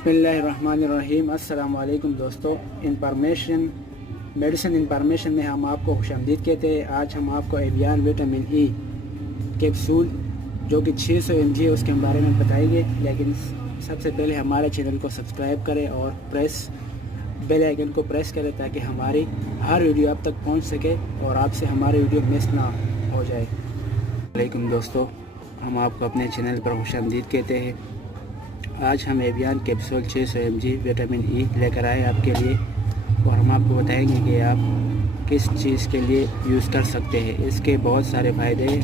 बिस्मिल्लाहिर्रहमानिर्रहीम। अस्सलाम वालेकुम दोस्तों। मेडिसिन इंफॉर्मेशन में हम आपको खुशामदीद कहते हैं। आज हम आपको एवियन विटामिन ई कैप्सूल जो कि 600 mg है उसके बारे में बताएंगे। लेकिन सबसे पहले हमारे चैनल को सब्सक्राइब करें और बेल आइकन को प्रेस करें ताकि हमारी हर वीडियो आप तक पहुंच सके और आपसे हमारी वीडियो मिस ना हो जाए। वालेकुम दोस्तों, हम आपको अपने चैनल पर खुशामदीद कहते हैं। आज हम avian capsule 600 mg vitamin E लेकर आए आपके लिए और हम आपको बताएंगे कि आप किस चीज़ के लिए यूज़ कर सकते हैं। इसके बहुत सारे फ़ायदे हैं।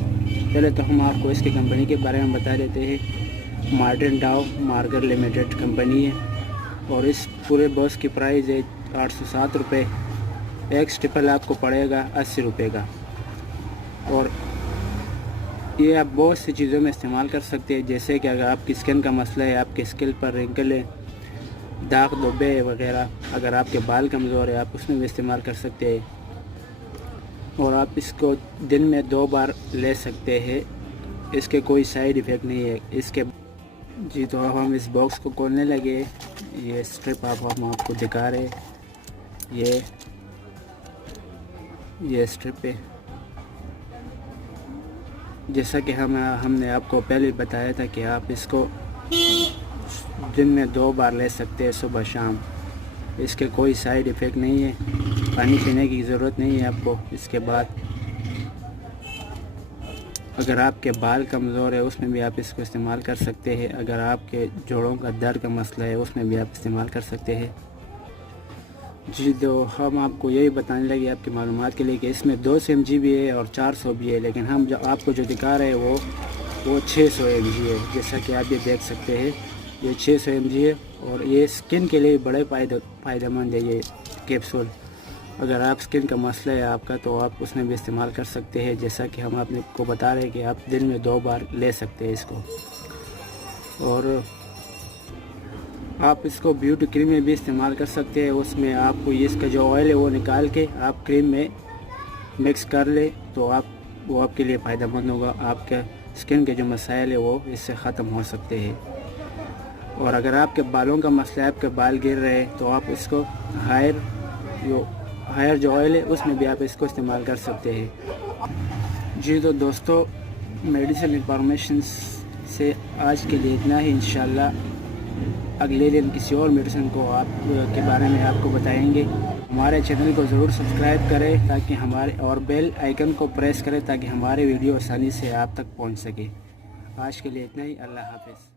पहले तो हम आपको इसकी कंपनी के बारे में बता देते हैं। मार्टिन डाउ मार्गर लिमिटेड कंपनी है और इस पूरे बॉक्स की प्राइस है 807 रुपये। एक स्टिपल आपको पड़ेगा 80 रुपये का। और ये आप बहुत सी चीज़ों में इस्तेमाल कर सकते हैं, जैसे कि अगर आपकी स्किन का मसला है, आपके स्किन पर रिंकल है, दाग धब्बे वगैरह, अगर आपके बाल कमज़ोर है आप उसमें भी इस्तेमाल कर सकते हैं। और आप इसको दिन में 2 बार ले सकते हैं। इसके कोई साइड इफ़ेक्ट नहीं है इसके। जी तो अब हम इस बॉक्स को खोलने लगे। ये स्ट्रिप हम आपको दिखा रहे। ये स्ट्रिप है, जैसा कि हमने आपको पहले बताया था कि आप इसको दिन में 2 बार ले सकते हैं, सुबह शाम। इसके कोई साइड इफ़ेक्ट नहीं है, पानी पीने की ज़रूरत नहीं है आपको। इसके बाद अगर आपके बाल कमज़ोर है उसमें भी आप इसको इस्तेमाल कर सकते हैं। अगर आपके जोड़ों का दर्द का मसला है उसमें भी आप इस्तेमाल कर सकते हैं। जी तो हम आपको यही बताने लगे आपकी मालूमात के लिए कि इसमें 200 mg भी है और 400 भी है, लेकिन हम आपको जो दिखा रहे हैं वो 600 mg है। जैसा कि आप ये देख सकते हैं, ये 600 mg है और ये स्किन के लिए बड़े फ़ायदेमंद है ये कैप्सूल। अगर आप स्किन का मसला है आपका तो आप उसमें भी इस्तेमाल कर सकते हैं। जैसा कि हम आपको बता रहे हैं कि आप दिन में 2 बार ले सकते हैं इसको। और आप इसको ब्यूटी क्रीम में भी इस्तेमाल कर सकते हैं। उसमें आपको इसका जो ऑयल है वो निकाल के आप क्रीम में मिक्स कर ले तो वो आपके लिए फ़ायदेमंद होगा। आपके स्किन के जो मसाइल है वो इससे ख़त्म हो सकते हैं। और अगर आपके बालों का मसला है, आपके बाल गिर रहे हैं, तो आप इसको हायर जो ऑयल है उसमें भी आप इसको इस्तेमाल कर सकते हैं। जी तो दोस्तों, मेडिसिन इंफॉर्मेशन से आज के लिए इतना ही। इंशाल्लाह अगले दिन किसी और मेडिसिन को के बारे में आपको बताएंगे। हमारे चैनल को ज़रूर सब्सक्राइब करें ताकि और बेल आइकन को प्रेस करें ताकि हमारे वीडियो आसानी से आप तक पहुंच सके। आज के लिए इतना ही। अल्लाह हाफ़िज़।